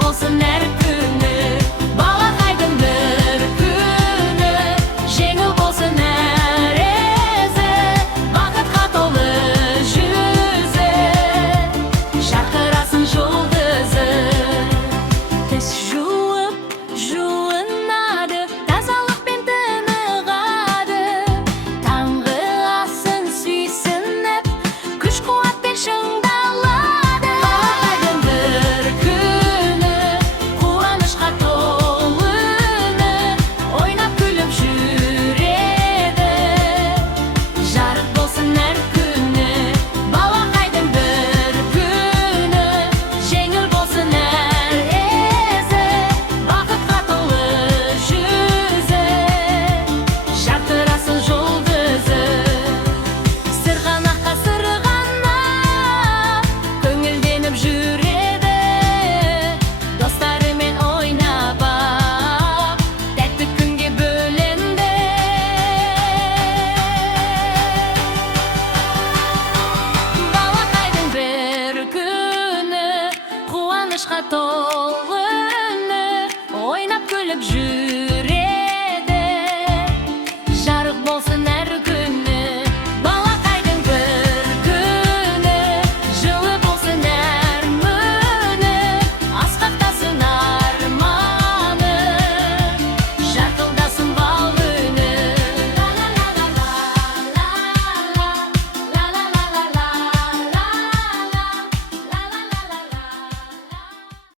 болсын әр күні, балақайдың бір күні, жеңіл болсын әр ізі, бақытқа толы жүзі, жарқырасын жұлдызы. Тіс жуып жуынады, тазалықпен тынығады, таңғы асын сүйсініп, күш-қуатпен шыңдалады. Балақайдың бір күні, қуанышқа толы үні, ойнап күліп жүреді, жарық болсын әр күні. Балақайдың бір күні, жеңіл болсын әр ізі, бақытқа толы жүзі, жарқырасын жұлдызы. Сырғанаққа сырғанап, көңілденіп жүреді, достарымен ойнап ап, тәтті күнге бөленді. Балақайдың бір күні, қуанышқа толы үні, ойнап күліп жүр